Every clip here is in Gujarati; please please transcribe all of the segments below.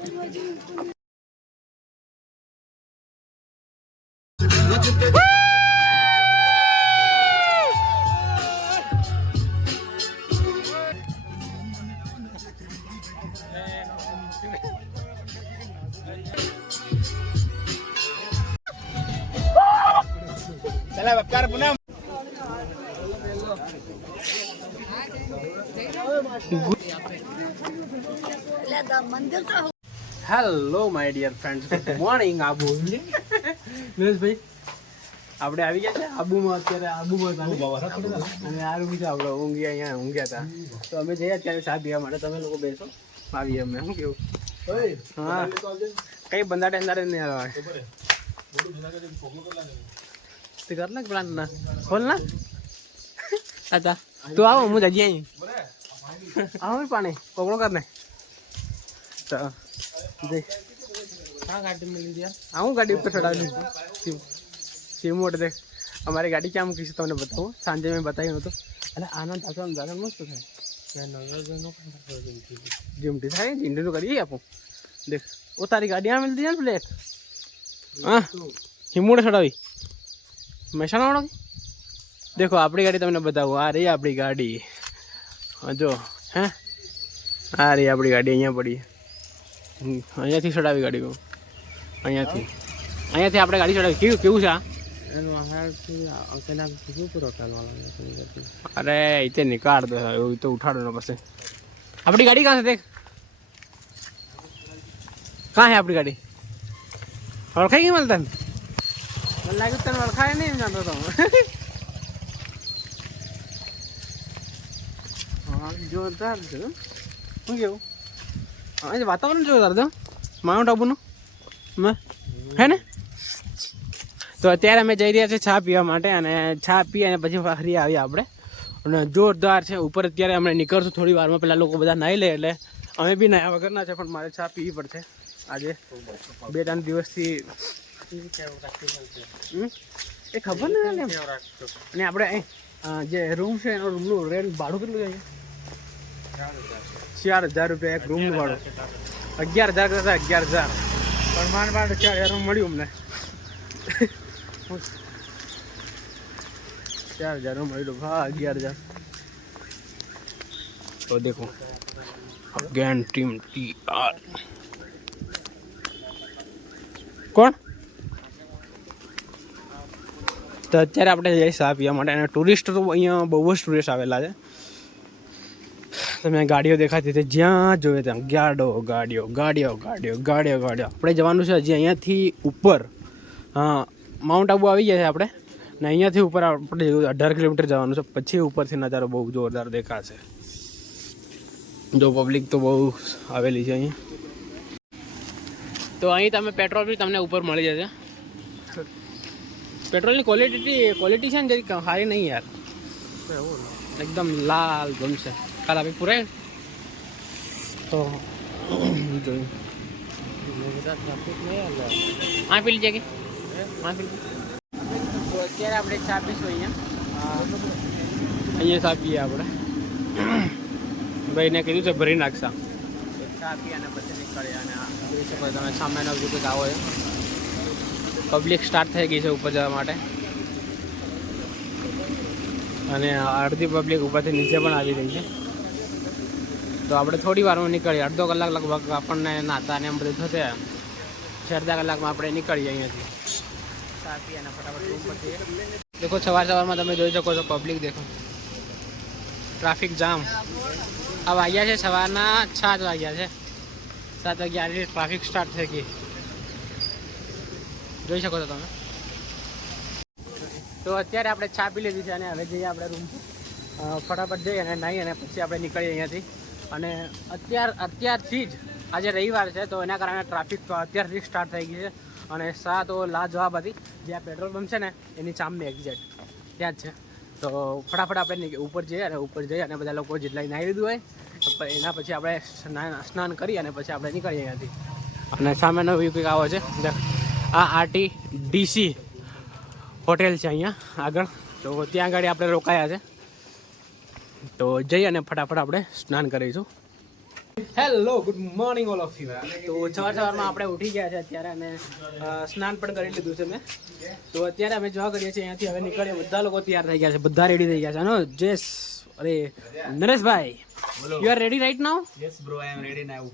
चला प्यार पुनः hello my dear friends, good morning. Abu Nareshbhai આપણે આવી ગયા છે આબુમાં. અત્યારે આબુમાં અને આ રૂમ છે આપણે ઊંઘ્યા હતા. તો અમે જઈએ અત્યારે ચા પીવા માટે. તમે લોકો બેસો, આવીએ અમે. શું કેવું? હા, કઈ બંધાડે અંધાડે નહીં આવે. કર ના પ્લાન ના ખોલ ના. અચ્છા તું આવો, હું જજી અહીં આવો પાણી પકડો કર ને. હું ગાડી ઉપર ચડાવી લીધી સીમોટ. દેખ અમારી ગાડી ક્યાં મૂકી છે તમને બતાવું. સાંજે મેં બતાવ્યું હતું. અને આનંદ આનંદ દાદા મસ્ત થાય. જીમટી થાય જીંડીનું કરીએ આપું. દેખ ઓ તારી ગાડી આ મિલતી છે ને પ્લેટ. હા હિમોડે ચડાવી મહેસાણા વાળો. દેખો આપણી ગાડી તમને બતાવું. આ રહી આપણી ગાડી. જો હે આ રહી આપણી ગાડી. અહીંયા પડી. અહીંયાથી ચડાવી ગાડી. અહીંયાથી આપણે ગાડી ચડાવી. કેવું છે આ? અરે એ તો નીકાળ દો. એવું તો ઉઠાડો ને પછી. આપણી ગાડી કાં છે? દેખ કાં છે આપણી ગાડી? ઓળખાઈ ગઈ મળતા મને લાગ્યું તને ઓળખાય નહીં જાણતો તો. હા જોરદાર છે. શું કેવું? હા વાતાવરણ જોરદાર છે માઉન્ટ આબુનું હે ને. તો અત્યારે અમે જઈ રહ્યા છીએ ચા પીવા માટે. અને ચા પી અને પછી ફરી આવીએ આપણે. અને જોરદાર છે ઉપર. અત્યારે અમે નીકળશું થોડી વારમાં. પહેલાં લોકો બધા નાહી લે એટલે અમે બી નાહ્યા વગરના છે. પણ મારે ચા પીવી પડશે આજે. 2-3 દિવસથી એ ખબર ને. અને આપણે જે રૂમ છે એનો રૂમનું રેન્ટ ભાડું કેટલું જાય? 4,000 રૂપિયા એક રૂમનું ભાડું. 11,000 કરતા 11,000 પણ માંડ 4,000 મળ્યું અમને. 4,000 મળ્યું. હા 11,000. તો દેખો અફઘાન ટીમ TR કોણ. તો અત્યારે આપણે જઈએ ચા પીવા માટે. અને ટુરિસ્ટ તો અહીંયા બહુ જ ટુરિસ્ટ આવેલા છે. તમે ગાડીઓ દેખાતી હતી જ્યાં જોઈએ ત્યાં ગાડીઓ. આપણે જવાનું છે હજી અહીંયાથી ઉપર. હા માઉન્ટ આબુ આવી ગયા છે આપણે. ને અહીંયાથી ઉપર આપણે 18 કિલોમીટર જવાનું છે. પછી ઉપરથી નજારો બહુ જોરદાર દેખાશે. જો પબ્લિક તો બહુ આવેલી છે અહીંયા. તો અહીં તમે પેટ્રોલ બી તમને ઉપર મળી જશે. પેટ્રોલની ક્વોલિટી છે ને જરી સારી નહીં યાર. એકદમ લાલ ગમશે. કાલ આપી પૂરાય તો જોયું. હા પી લીજે કે હા પી. તો અત્યારે આપણે ચા પીશું અહીંયા ચા પીએ આપણે. ભાઈને કીધું છે ભરી નાખશા. ચા પી અને પછી નીકળીએ. અને જોઈ શકો તમે સામેનો વ્યૂ કંઈક આવો છે. પબ્લિક સ્ટાર્ટ થઈ ગઈ છે ઉપર જવા માટે. અને અડધી પબ્લિક ઉપરથી નીચે પણ આવી રહી છે. તો આપણે થોડી વારમાં નીકળીએ. અડધો કલાક લગભગ આપણને નાતા ને એમ બધું થશે. 4 કલાકમાં આપણે નીકળીએ અહીંયાથી. ચા પી અને ફટાફટ રૂમ પર જઈએ. દેખો સવારમાં તમે જોઈ શકો છો પબ્લિક. દેખો ટ્રાફિક જામ. આ વાગ્યા છે સવારના 7 વાગ્યા છે. 7 વાગ્યા આ ટ્રાફિક સ્ટાર્ટ થઈ ગઈ. જોઈ શકો છો તમે. તો અત્યારે આપણે ચા પી લીધી છે. અને હવે જઈએ આપણે રૂમ ફટાફટ જઈએ અને નાહી અને પછી આપણે નીકળીએ અહીંયાથી. અને અત્યારથી જ આજે રવિવાર છે તો એના કારણે ટ્રાફિક અત્યારથી સ્ટાર્ટ થઈ ગઈ છે. અને શા તો લાજવાબ હતી. જ્યાં પેટ્રોલ પંપ છે ને એની સામે એક્ઝેક્ટ ત્યાં જ છે. તો ફટાફટ આપણે ઉપર જઈએ. અને ઉપર જઈએ અને બધા લોકો જેટલા નાહી લીધું હોય એના પછી આપણે સ્નાન કરી અને પછી આપણે નીકળીએ અહીંયાથી. અને સામેનો વ્યૂ કંઈક આવો છે. આ RTDC હોટેલ છે અહીંયા આગળ. તો ત્યાં આગળ આપણે રોકાયા છે. તો જઈ અને ફટાફટ આપણે સ્નાન કરીશું. Hello good morning all of you. તો સવારમાં આપણે ઉઠી ગયા છે અત્યારે અને સ્નાન પણ કરી લીધું છે મેં. તો અત્યારે અમે જોવા કરીએ છીએ અહીંયાથી હવે નીકળીએ. બધા લોકો તૈયાર થઈ ગયા છે, બધા રેડી થઈ ગયા છે. નો જેસ અરે Nareshbhai, you are ready right now? Yes bro, I am ready now.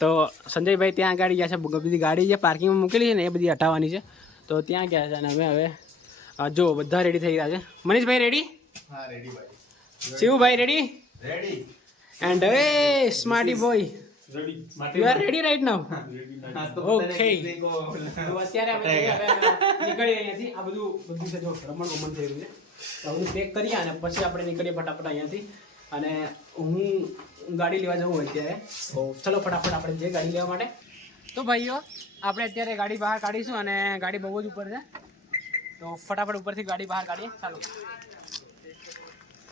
તો સંજયભાઈ ત્યાં આગળ ગયા છે. બધી ગાડી જે પાર્કિંગમાં મૂકેલી છે ને એ બધી હટાવવાની છે. તો ત્યાં ગયા છે અને અમે હવે જો બધા રેડી થઈ ગયા છે. મનીષભાઈ રેડી? હા રેડી ભાઈ. શિવભાઈ રેડી? રેડી. એન્ડ હવે smarty boy ready. You are ready right નાઉ? હા તો ઓકે. તો અત્યારે આપણે નીકળીએ અહીંયાથી. આ બધું છે જો રમણ થઈ રહ્યું છે. તો બધું પેક કરીએ અને પછી આપણે નીકળીએ ફટાફટ અહીંયાથી. અને હું ગાડી લેવા જવું અત્યારે. તો ચલો ફટાફટ આપણે જે ગાડી લેવા માટે. તો ભાઈઓ આપણે અત્યારે ગાડી બહાર કાઢીશું અને ગાડી બહુ જ ઉપર છે. તો ફટાફટ ઉપરથી ગાડી બહાર કાઢીએ. ચાલો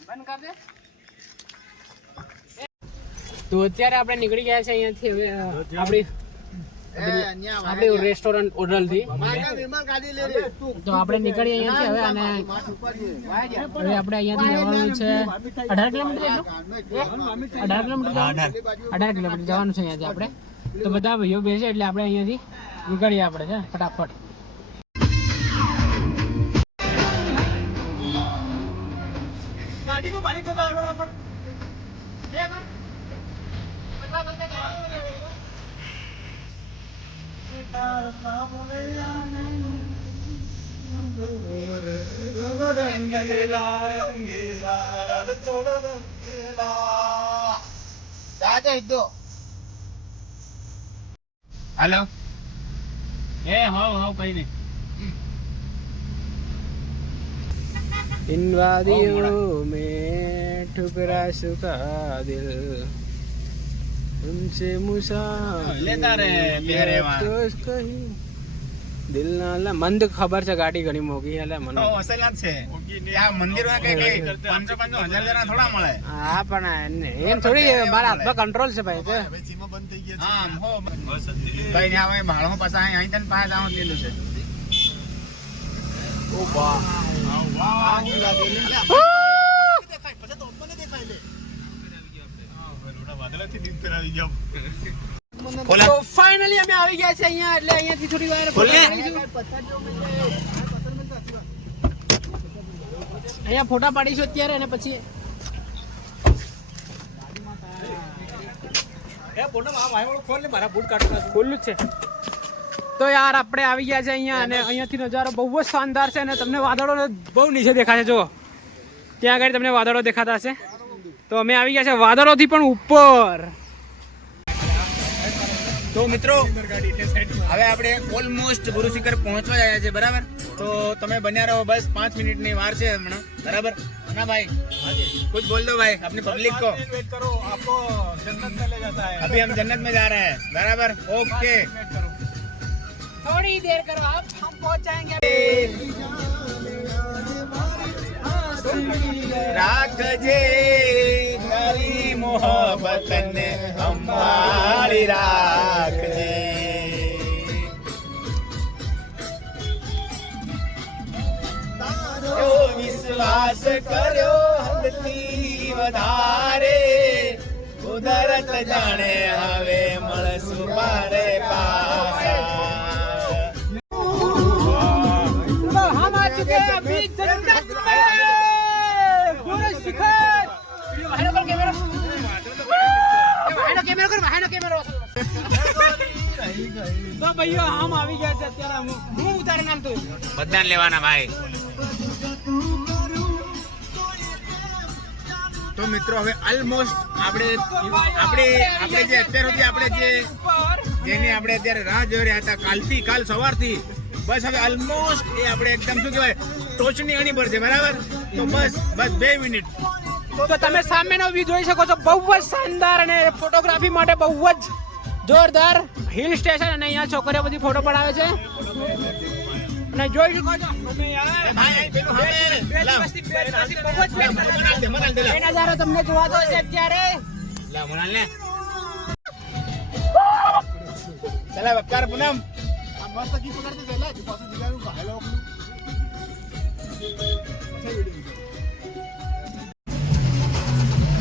બંધ કર દે. તો અત્યારે આપણે નીકળી ગયા છે અહીંયાથી. હવે આપણી રેસ્ટોરન્ટ હોટલથી તો આપણે નીકળીએ અહીંયાથી હવે. અને હવે આપણે અહીંયાથી જવાનું છે 18 કિલોમીટર. 18 કિલોમીટર જવાનું છે અહીંયાથી આપણે. તો બધા ભાઈઓ બેસે એટલે આપણે અહીંયાથી નીકળીએ આપણે છે ફટાફટ. હેલો. હા કઈ નહીં. इन वादियों में ठुकरा सुखा दिल उनसे मुसा લેતા રે મેરે વાં કहीं દિલ ના લા મંદ ખબર છે ગાડી ઘણી મોંઘી એટલે મને તો અસલ જ છે. ત્યાં મંદિરમાં કઈ 500-500 હજાર જણા થોડા મળે. હા પણ એમ થોડી મારા હાથમાં કંટ્રોલ છે ભાઈ. હા હો કઈ ને આવે ભાડો પાછા અહીં તને પાછા જાવ લીધું છે. ઓ વાહ તો ફાઇનલી અમે આવી ગયા છે અહીંયા. એટલે અહીંયાથી થોડી વાર અહીંયા ફોટા પાડીશું અત્યારે અને પછી ખુલ્લું જ છે. તો યાર આપણે આવી ગયા છે અહીંયા અને અહીંયાથી નજારો બહુ જ શાનદાર છે. અને તમને વાદળો બહુ નીચે દેખાશે. જો ત્યાં આગળ તમને વાદળો દેખાતા હશે. તો અમે આવી ગયા છે વાદળોથી પણ ઉપર. તો મિત્રો હવે આપણે ઓલમોસ્ટ ગુરુ શિખર પહોંચવા આવ્યા છે. બરાબર, તો તમે બન્યા રહો. બસ 5 મિનિટની વાર છે હમણાં. બરાબર ના ભાઈ? कुछ बोल दो भाई अपनी पब्लिक को. वेट करो, आपको जन्नत में ले जाता है. अभी हम जन्नत में जा रहे हैं. बराबर, ओके. थोड़ी देर करो आप, हम पहुंच जाएंगे. રાખજે મારી મોહબ્બત ને સંભાળી રાખજે. તારો વિશ્વાસ કર્યો હદથી વધારે. કુદરત જાણે હવે મળશું પારે પાછા. हम आ चुके हैं अभी जन्नत में. गुरु शिखर. तो भैया हम આવી ગયા છે અત્યારે. હું ઉતારે નામ તો બધાને લેવાના ભાઈ. તો મિત્રો હવે ઓલમોસ્ટ આપણે જે અત્યાર સુધી આપણે જેની આપણે અત્યારે રાહ જોઈ રહ્યા હતા કાલ સવારથી, બસ હવે ઓલમોસ્ટ એ આપણે એકદમ શું કહેવાય ટોચની અણી પર છે. બરાબર, તો બસ 2 મિનિટ. તો તમે સામેનો વ્યૂ જોઈ શકો છો. બહુ જ શાનદાર અને ફોટોગ્રાફી માટે બહુ જ જોરદાર હિલ સ્ટેશન. અને અહીંયા છોકરીઓ બધી ફોટો પડાવે છે અને જોઈ શકો છો એ નજારો તમને જોવાતો હશે અત્યારે. ચલા બક્કાર પૂનમ. मस्त की पकड़ते चला कि पास जिगानु घायल हो.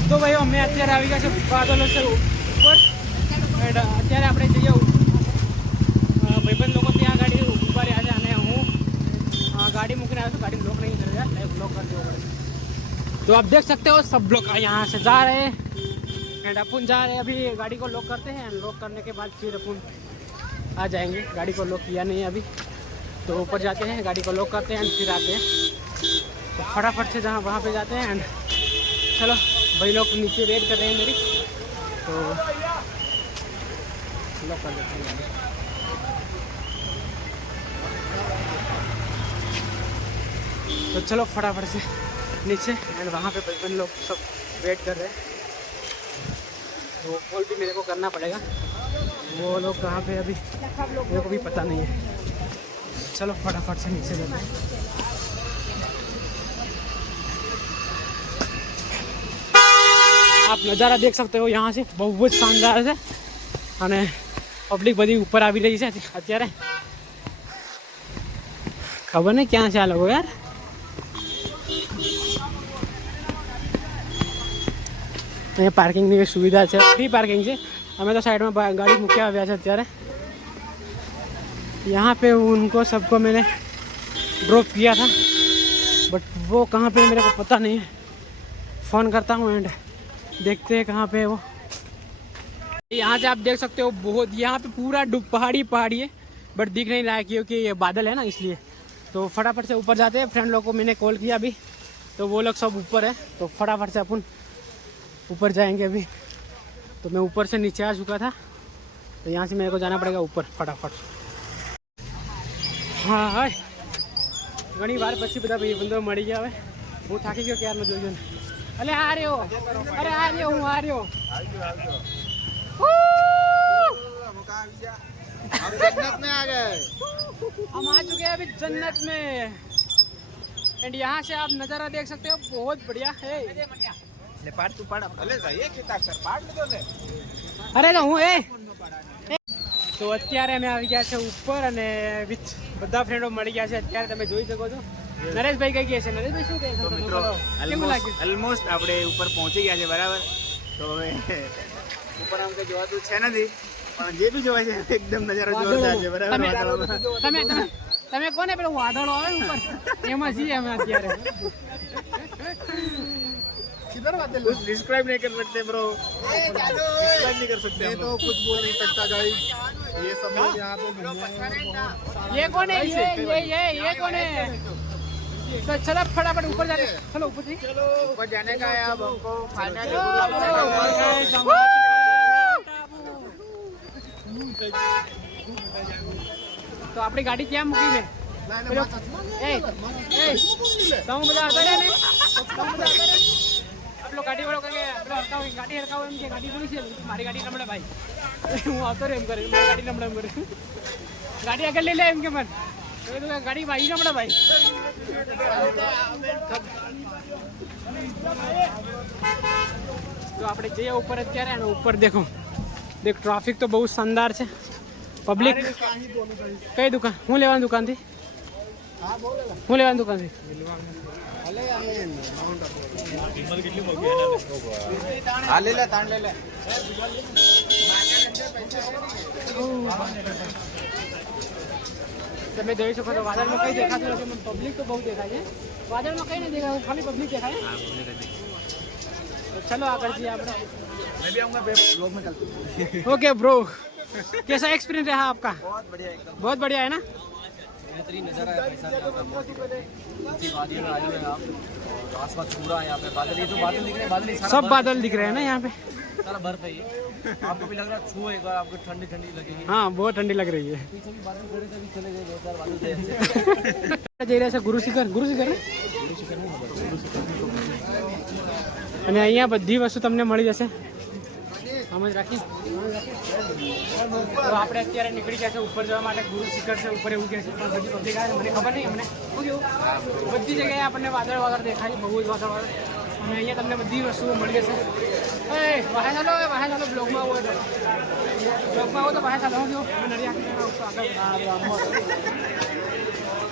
તો ભાઈ અમે અત્યારે આવી ગયા છે બાદલો છે ઉપર એન્ડ અત્યારે આપણે જઈએ ભાઈબંધ લોકો ત્યાં ગાડી ઉભા રહ્યા છે અને હું गाड़ी मुकने आया तो गाड़ी ब्लॉक नहीं कर रहा ब्लॉक कर दिया पड़ेगा। तो आप देख सकते हो सब लोग यहाँ से जा रहे हैं एंड अपन जा रहे हैं अभी गाड़ी को लॉक करते हैं लॉक करने के बाद फिर अपन आ जाएंगे। गाड़ी को लॉक किया नहीं है अभी तो ऊपर जाते हैं गाड़ी को लॉक करते हैं एंड फिर आते हैं। तो फटाफट से जहाँ वहाँ पे जाते हैं एंड चलो भाई लोग नीचे वेट कर रहे हैं मेरी तो लॉक कर देते हैं गाड़ी। तो चलो फटाफट से नीचे एंड वहाँ पे बचपन लोग सब वेट कर रहे हैं तो कॉल भी मेरे को करना पड़ेगा वो लोग कहाँ पे अभी मेरे को भी पता नहीं है। चलो फटाफट से नीचे जाते हैं। आप नज़ारा देख सकते हो यहाँ से बहुत शानदार है અને પબ્લિક બધી ઉપર આવી રહી છે અત્યારે ખબર નહીં ક્યાં છે આ લોકો યાર। અહીંયા પાર્કિંગની સુવિધા છે ફ્રી પાર્किंग છે અમે તો સાઈડમાં ગાડી મૂકી આવ્યા છે અત્યારે। यहाँ पे उनको सबको मैंने ड्रॉप किया था बट वो कहाँ पे मेरे को पता नहीं है। फ़ोन करता हूँ एंड देखते हैं कहाँ पे वो। यहाँ से आप देख सकते हो बहुत यहाँ पे पूरा पहाड़ी है बट दिख नहीं रहा है क्योंकि ये बादल है ना इसलिए। तो फटाफट से ऊपर जाते हैं। फ्रेंड लोग को मैंने कॉल किया अभी तो वो लोग सब ऊपर है तो फटाफट से अपन ऊपर जाएंगे अभी। तो मैं ऊपर से नीचे आ चुका था तो यहाँ से मेरे को जाना पड़ेगा ऊपर फटाफट। हाँ हाय घनी बार पछी बता भाई बंदो मળી ગયા હવે હું થાકી ગયો ક્યારનો જોયો ને। અલે આ રહ્યો અરે આ રહ્યો હું આ રહ્યો हम जन्नत में आ गए। हम आ चुके हैं अभी जन्नत में एंड यहाँ से आप नज़ारा देख सकते हो बहुत बढ़िया है। ले पाट तू पाड़ भले ये किताब सर पाड़ ले तो ले। અરે તો હું એ તો અત્યારે અમે આવી ગયા છે ઉપર અને વિથ બધા ફ્રેન્ડો મળી ગયા છે અત્યારે તમે જોઈ શકો છો। નરેશભાઈ કઈ ગયા છે નરેશભાઈ શું કહે છે તો મિત્રો કેવું લાગ્યું? ઓલમોસ્ટ આપણે ઉપર પહોંચી ગયા છે બરાબર। તો હવે ઉપર આમ કઈ જોવાતું છે નથી પણ જે બી જોવાય છે એકદમ નજારો જોરદાર છે બરાબર। તમે તમે તમે કોને પેલો વાદળો આવે ઉપર એમાં છીએ અમે અત્યારે। किधर बादल कुछ डिस्क्राइब नहीं कर सकते ब्रो डिस्क्राइब नहीं कर सकते मैं हम तो लोग। कुछ बोल नहीं सकता गाइस। ये सब लोग यहाँ पे घूमने आए हैं बहुत। ये कौन है ये कौन है? तो चलो फटाफट ऊपर जाते चलो ऊपर जी चलो ऊपर जाने का है अब हमको फाइनल। तो આપણી ગાડી ક્યાં મૂકી મેં ના પેલો ના એ તમે બધા આગળ ને તમે બધા આગળ પેલો ગાડી વાળો કહે પેલો હરકાવ ગાડી હરકાવ એમ કે ગાડી જોઈ છે મારી ગાડી નમળે ભાઈ હું આવતો રહ્યો એમ કરે મારી ગાડી નમળે એમ કરે ગાડી આગળ લઈ લે એમ કે મને તો ગાડી ભાઈ નમળે ભાઈ। તો આપણે જઈએ ઉપર અત્યારે અને ઉપર દેખો દેખ ટ્રાફિક તો બહુ શાનદાર છે પબ્લિક। કઈ દુકાન હું લેવાની દુકાનથી हाँ बोले હું લેવાની દુકાનથી अले हाँ ले ले तान ले ले। તમે જોઈ શકો છો વાદળમાં કઈ દેખાતું નથી પબ્લિક તો બહુ દેખાય છે વાદળમાં કઈ નહીં દેખાય ખાલી પબ્લિક દેખાય। તો ચલો આગળ જઈએ આપણે। मैं भी आऊँगा ब्लॉग में चलते हैं। ओके ब्रो कैसा एक्सपीरियंस रहा आपका? बहुत बढ़िया एकदम बहुत बढ़िया है ना। बेहतरीन नज़ारा है भाई साहब यहाँ का बहुत ही वादियों में आए हुए हैं आप और आसपास पूरा है यहाँ पे बादल ये जो बादल दिख रहे हैं बादल ही सारा सब बादल दिख रहे हैं ना यहाँ पे। सारा बर्फ है ये आपको भी लग रहा है छुओ एक बार आपको ठंडी ठंडी लगेगी। हाँ बहुत ठंडी लग रही है। पीछे भी बादल खड़े थे अभी चले गए 2 4 बादल थे જઈ રહ્યા છે ગુરુ શિખર અને અહીંયા બધી વસ્તુ તમને મળી જશે આમ જ રાખી। તો આપણે અત્યારે નીકળી ગયા છે ઉપર જવા માટે ગુરુ શિખર છે ઉપર એવું કહે છે પણ બધી પબ્લિક આવે મને ખબર નહીં અમને શું કેવું બધી જગ્યાએ આપણને વાદળ દેખાય બહુ જ વાદળ અને અહીંયા તમને બધી વસ્તુઓ મળી જશે। એ બહાર ચાલો બ્લોગમાં આવો તો બહાર ચાલો હું નડિયા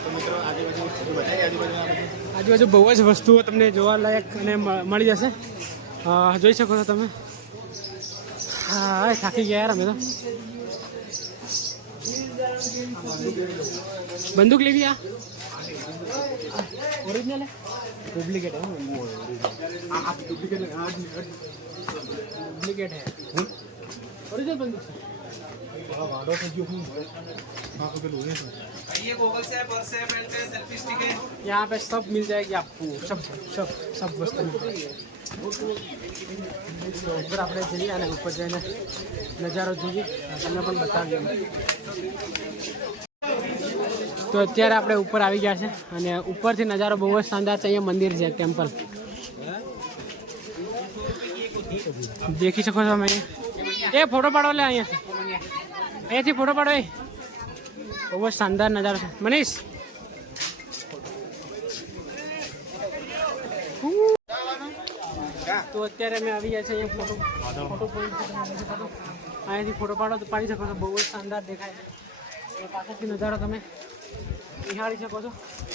તો મિત્રો આજુબાજુ બતાવી આજુબાજુ આજુબાજુ બહુ જ વસ્તુઓ તમને જોવાલાયક અને મળી જશે જોઈ શકો છો તમે. હા થાકી ગયા યાર અમે તો. બંદૂક લેવી આ ઓરિજિનલ है डुप्लीकेट है डुप्लीकेट है ओरिजिनल बंदूक यहाँ पे सब मिल जाएगी आपको सब सब सब वस्तु मिल जाएगी ऊपर આપણે જઈએ અને ઉપર જઈને નજારો જોઈએ તમને પણ બતાવીએ. તો અત્યારે આપણે ઉપર આવી ગયા છે અને ઉપરથી નજારો બહુ જ શાનદાર છે. અહીંયા મંદિર છે ટેમ્પલ દેખી શકો છો તમે. એ ફોટો પાડો લે અહીંયાથી ફોટો પાડો. એ બહુ જ શાનદાર નજારો છે. મનીષ તો અત્યારે અમે આવી ગયા છે અહીંયા ફોટો પોઈન્ટ. અહીંયાથી ફોટો પાડો તો પાડી શકો છો. બહુ જ શાનદાર દેખાય છે. પાછળથી નજારો તમે નિહાળી શકો છો.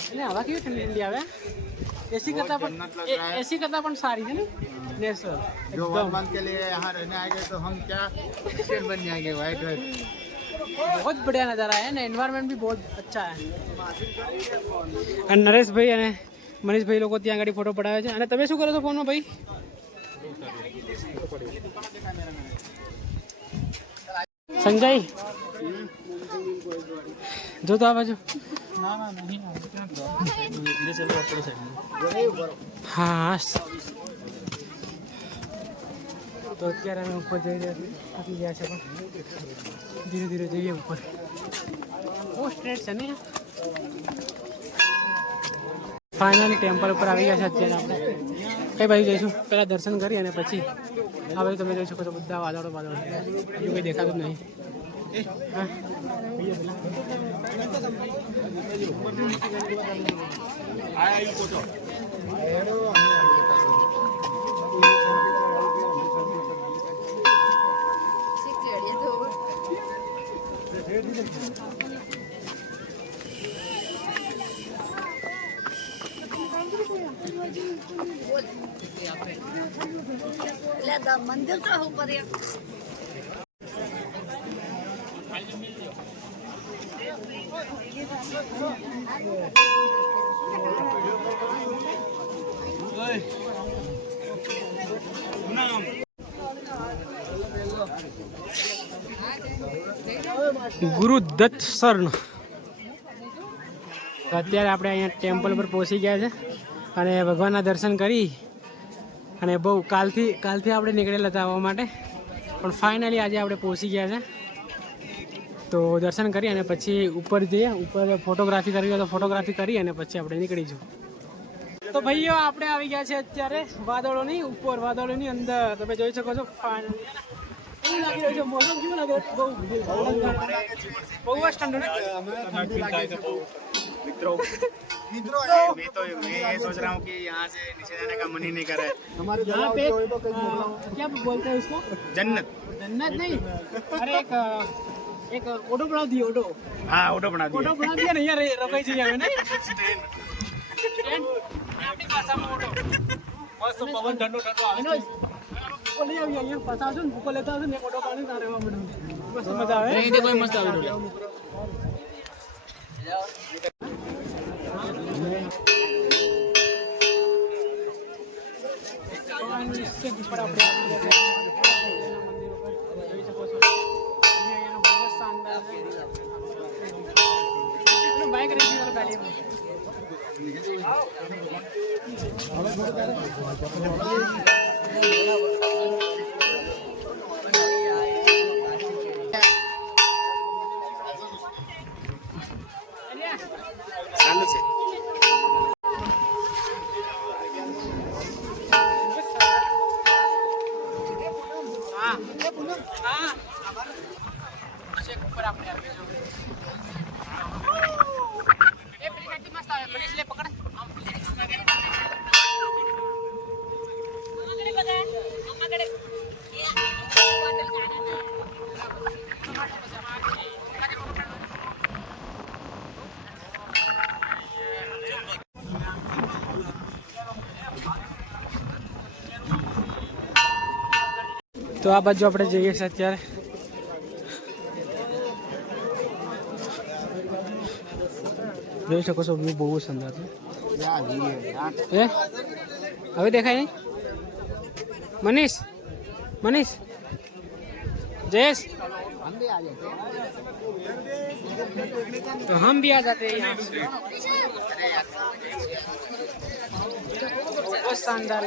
એટલે હવા કેવી ઠંડી ઠંડી આવે. એસી કરતાં પણ સારી છે ને नेचुरल. जो 1 मंथ के लिए यहाँ रहने आएंगे तो हम क्या क्रिश्चियन बन जाएंगे भाई. घर बहुत बढ़िया नज़ारा है ना. एनवायरनमेंट भी बहुत अच्छा है. અને નરેશભાઈ અને મનીષભાઈ લોકો ત્યાં આગળ ફોટો પડાવે છે. અને તમે શું કરો છો ફોનમાં ભાઈ? સંજય જો તો આ બાજુ. હા તો અત્યારે અમે ઉપર જઈ રહ્યા છીએ. થાકી ગયા છે પણ ધીરે ધીરે જઈએ ઉપર. બહુ સ્ટ્રેટ છે ને. ફાઇનલી ટેમ્પલ ઉપર આવી ગયા છે. અત્યારે આપણે કઈ બાજુ જઈશું પહેલાં દર્શન કરી અને પછી આ બાજુ તમે જોઈ શકો છો બધા વાદળો બીજું કંઈ દેખાતું જ નહીં. मंदिर तो हो पर ગુરુ દત્ત શરણ. અત્યારે આપણે અહીંયા ટેમ્પલ પર પહોંચી ગયા છે અને ભગવાનના દર્શન કરી અને બહુ કાલથી આપણે નીકળેલા હતા આવવા માટે પણ ફાઇનલી આજે આપણે પહોંચી ગયા છે. તો દર્શન કરી અને પછી ઉપર જઈએ. ઉપર ફોટોગ્રાફી કરવી હોય તો ફોટોગ્રાફી કરી અને પછી આપણે નીકળીશું. તો ભાઈઓ આપણે આવી ગયા છે અત્યારે વાદળોની ઉપર, વાદળોની અંદર. તમે જોઈ શકો છો ફાઇનલી એવું લાગી રહ્યું છે. મોસમ કેવું લાગે? બહુ જ ઠંડુ. मित्रों मैं ये सोच रहा हूँ कि यहाँ से नीचे जाने का मन ही नहीं कर रहा है. हमारे यहाँ पे क्या बोलते हैं उसको? जन्नत. जन्नत नहीं, अरे एक ऑटो बना दिए. ऑटो हाँ ऑटो बना दिया. ऑटो बना दिया नहीं यार, रखाई चाहिए हमें नहीं. अपनी भाषा में ऑटो मस्त पवन ठंडो ठंडो આવે છે. બોલી આવી અહીંયા પસાશું ને ભૂકો લેતા હશે ને ઓટો પાણી ના રહેવા મળે. મસ્ત મજા આવે. નહીં તે કોઈ મસ્ત આવી રહ્યો. इससे ऊपर આપણે જોઈ શકો છો. અહીંયા બહુ શાનદાર છે. બાઇક રેસિંગ વાળી ગાડીમાં ચાલુ છે. ઉપર આપણે આવી જો. એ પેલી સાઈડથી મસ્ત આવે. મનીષ લે પકડ. તો આ બાજુ આપણે જઈએ છીએ અત્યારે. જોઈ શકો છો વ્યૂ બહુ સુંદર છે. હવે દેખાય નહીં? मनीष मनीष जयेश तो हम भी आ जाते हैं यहाँ से. बहुत शानदार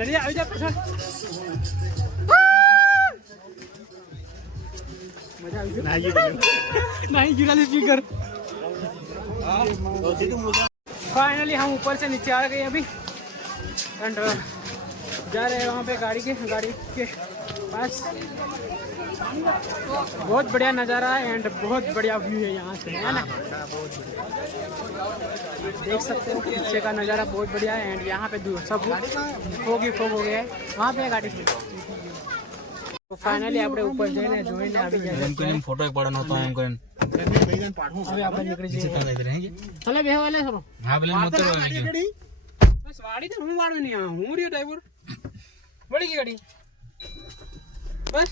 नरिया આવી જા પાછળ. મજા આવી ગઈ नहीं गिरा स्पीकर. फाइनली हम ऊपर से नीचे आ गए अभी एंड जा रहे हैं वहाँ पे गाड़ी के पास. बहुत बढ़िया नज़ारा है एंड बहुत बढ़िया व्यू है यहाँ से, है ना? देख सकते हो पीछे का नज़ारा बहुत बढ़िया है एंड यहाँ पे सब फोग ही फोग हो गया है. वहाँ पे गाड़ी से तो फाइनली આપણે ઉપર જઈને જોઈને આવી જાય. એમ કરીને ફોટો એક પાડવાનો હતો એમ કરીને હવે આપણે નીકળી જઈએ. ચલે બેહવા લે સરો. હા ભલે મત કરો બસ વાડી તો હું વાળું નહીં. હું રહ્યો ડ્રાઈવર વળી ગઈ ગાડી બસ.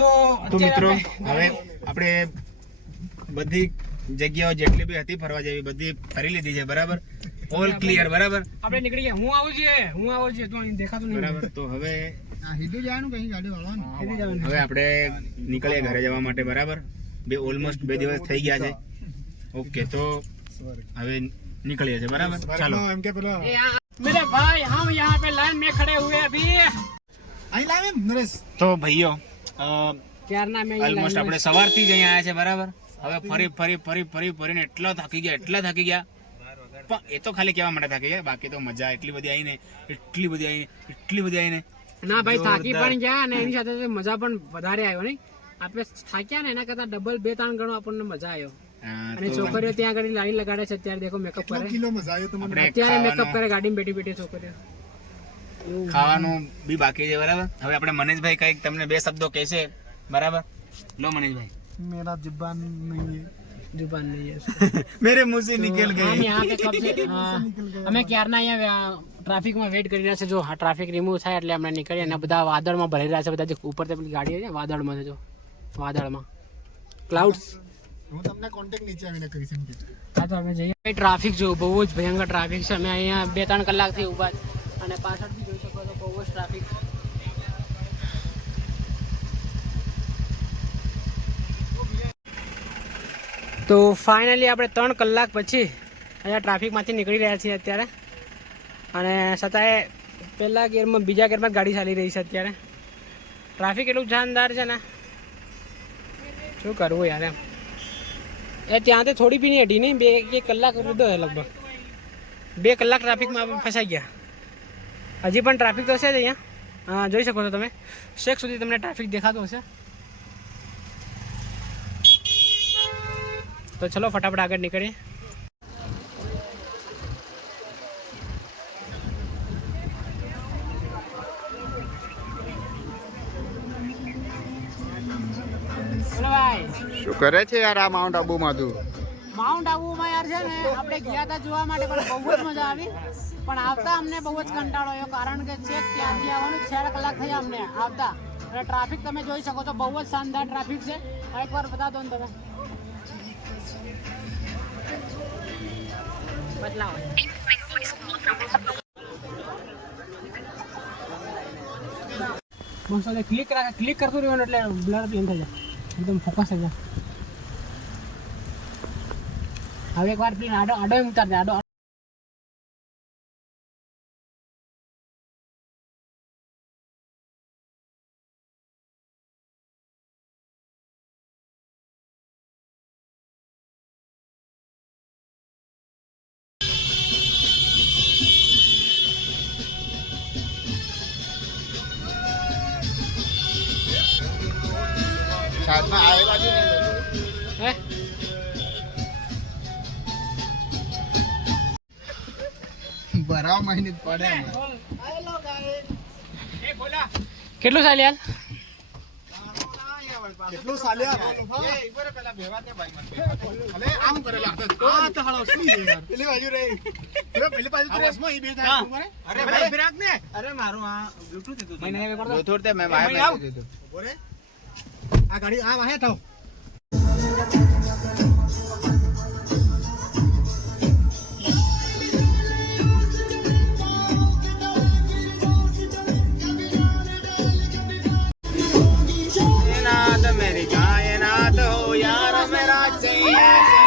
તો મિત્રો હવે આપણે બધી જગ્યાઓ જેટલી બી હતી ફરવા જેવી બધી ફરી લીધી છે. બરાબર, ઓલ ક્લિયર. બરાબર, આપણે નીકળી ગયા. હું આવું છે તો અહીં દેખાતું નહીં. બરાબર. તો હવે સીધું જવાનું કઈ ગાડી વાળવાનું. હવે આપણે નીકળીએ ઘરે જવા માટે. બરાબર, ઓલમોસ્ટ 2 દિવસ થઈ ગયા છે. ઓકે, તો હવે निकलिए थे. बराबर, चलो. मेरे भाई हम यहाँ पे लाइन में खड़े हुए अभी. तो भाइयों ક્યારના મેં ઓલમોસ્ટ આપણે સવારથી જ અહીંયા આવ્યા છે. બરાબર, હવે ફરીને એટલા થાકી ગયા. પણ એ તો ખાલી કેવા માટે થાકી ગયા, બાકી તો મજા એટલી બધી આવી ને. ના ભાઈ થાકી પણ ગયા અને એની સાથે મજા પણ વધારે આવ્યો. નહીં આપણે થાક્યા ને એના કરતા ડબલ 2-3 ગણો આપણને મજા આવ્યો. અને છોકરીઓ ત્યાં આગળ લાઈન લગાડે છે. અત્યારે દેખો મેકઅપ કરે. અત્યારે મેકઅપ કરે ગાડીમાં બેઠી છોકરીઓ. ખાવાનું બી બાકી છે. બરાબર, હવે આપણે મનીષભાઈ કઈક તમને 2 શબ્દો કહેશે. બરાબર, લો મનીષભાઈ. मेरा जुबान नहीं है. जुबान नहीं है. मेरे मुंह से निकल गए. हम यहाँ पे कब से અમે ક્યારના અહીંયા ટ્રાફિકમાં વેઇટ કરી રહ્યા છે. જો હા ટ્રાફિક રિમૂવ થાય એટલે અમે નીકળીએ અને બધા વાદળમાં ભરી રહ્યા છે. બધા જે ઉપર પેલી ગાડીઓ છે વાદળમાં છે. જો વાદળમાં ક્લાઉડ્સ. હું તમને કોન્ટેક્ટ નીચે આવીને કરી શકું. હા તો અમે જઈએ. ટ્રાફિક જો બહુ જ ભયંકર ટ્રાફિક છે. અમે અહીંયા 2-3 કલાકથી ઊભા અને પાછળથી જોઈ શકો છો બહુ જ ટ્રાફિક. તો ફાઇનલી આપણે 3 કલાક પછી અહીંયા ટ્રાફિકમાંથી નીકળી રહ્યા છીએ અત્યારે. અને છતાંય બીજા ગેરમાં ગાડી ચાલી રહી છે અત્યારે. ટ્રાફિક એટલું શાનદાર છે ને, શું કરવું યાર. એમ એ ત્યાંથી થોડી બી નહીં હટી નહીં. 1 કલાક લીધો છે લગભગ. 2 કલાક ટ્રાફિકમાં ફસાઈ ગયા. હજી પણ ટ્રાફિક તો હશે જ અહીંયા. હા જોઈ શકો છો તમે. શેક સુધી તમને ટ્રાફિક દેખાતો હશે. તો ચલો ફટાફટ આગળ નીકળીએ. શું કરે છે યાર આ માઉન્ટ આબુમાં તું? માઉન્ટ આબુમાં યાર છે ને આપણે ગયા હતા જોવા માટે પણ બહુ જ મજા આવી. પણ આવતા અમને બહુ જ કંટાળો આવ્યો, કારણ કે છેક ત્યાંથી આવવાનું 6 કલાક થયા અમને આવતા. અને ટ્રાફિક તમે જોઈ શકો છો, બહુ જ શાનદાર ટ્રાફિક છે. એકવાર બતા દો ને તમે. બદલાવ ક્લિક કરતું રહેવાનું એટલે બ્લર થઈ જાય, એકદમ ફોકસ થઈ જાય. હવે એકવાર પ્લેન આડો ઉતારજે. આડો હે ભરાવ મહિને પડે કેટલું ચાલે યાર કેટલું ચાલ્યા આમ કરેલા આ તો હાલો શું છે યાર પેલી બાજુ રહી પેલી બાજુ રેસમાં ઈ બે થાય અરે ભાઈ વિરાટ ને અરે મારું આ બ્લૂટૂથ હતું મહિને હવે કરતો જોથોડ તે મેં વાય દીધું બોરે આ ગાડી આ વાહે થાવ કાયનાત મેરી કાયનાત હો યાર મેરા ચૈયા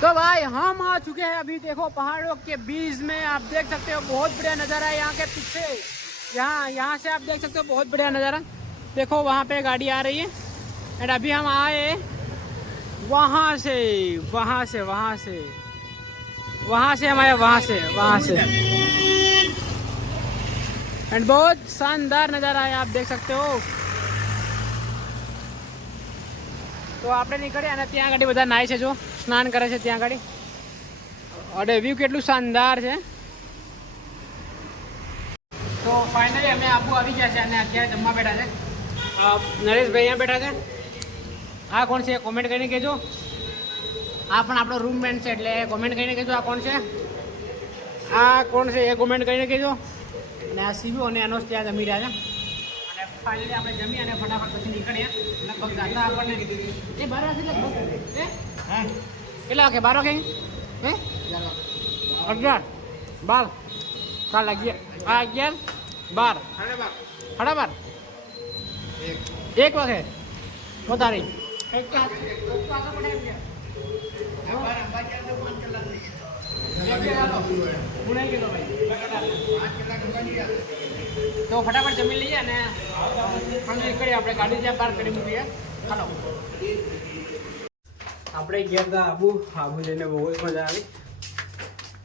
तो भाई हम आ चुके हैं अभी देखो पहाड़ों के बीच में आप देख सकते हो बहुत बढ़िया नज़ारा है यहाँ के पीछे यहाँ से आप देख सकते हो बहुत बढ़िया नज़ारा देखो वहाँ पे गाड़ी आ रही है एंड अभी हम आए वहाँ से हम आए वहाँ से एंड बहुत शानदार नज़ारा है आप देख सकते हो तो આપણે નીકળ્યા અને ત્યાં આગળ બધા નાય છે જો સ્નાન કરે છે ત્યાં આગળ અને વ્યૂ કેટલું શાનદાર છે તો ફાઇનલી અમે આબુ આવી ગયા છે અને અત્યારે જમવા બેઠા છે નરેશભાઈ અહીંયા બેઠા છે આ કોણ છે કોમેન્ટ કરીને કહેજો આ પણ આપણો રૂમમેટ છે એટલે કોમેન્ટ કરીને કહેજો આ કોણ છે એ કોમેન્ટ કરીને કહેજો અને આ સીબુ અને અનોસ ત્યાં જમી રહ્યા છે फाइनली આપણે જમી અને ફટાફટ પછી નીકળ્યા લગભગ જાતા આપણને એ 12 વાગે લગભગ હે હા કેટલા વાગે 12 વાગે હે 11 12 કાલ લાગી આ 11 12 સાડા 12 1 વાગે વધારે એક તો આગળ પડે એમ તો ફટાફટ જમી લઈએ અને નીકળીએ આપણે ગાડી જ્યાં પાર્ક કરી મૂકીએ હાલો આપણે ગયા હતા આબુ જઈને બહુ જ મજા આવી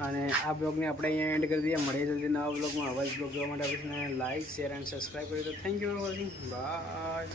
અને આ બ્લોગને આપણે અહીંયા એન્ડ કરી દઈએ મળીએ જલ્દી નવા બ્લોગમાં આવા જ બ્લોગ જોવા માટે આપણે લાઈક શેર એન્ડ સબસ્ક્રાઈબ કરી દો thank you for watching bye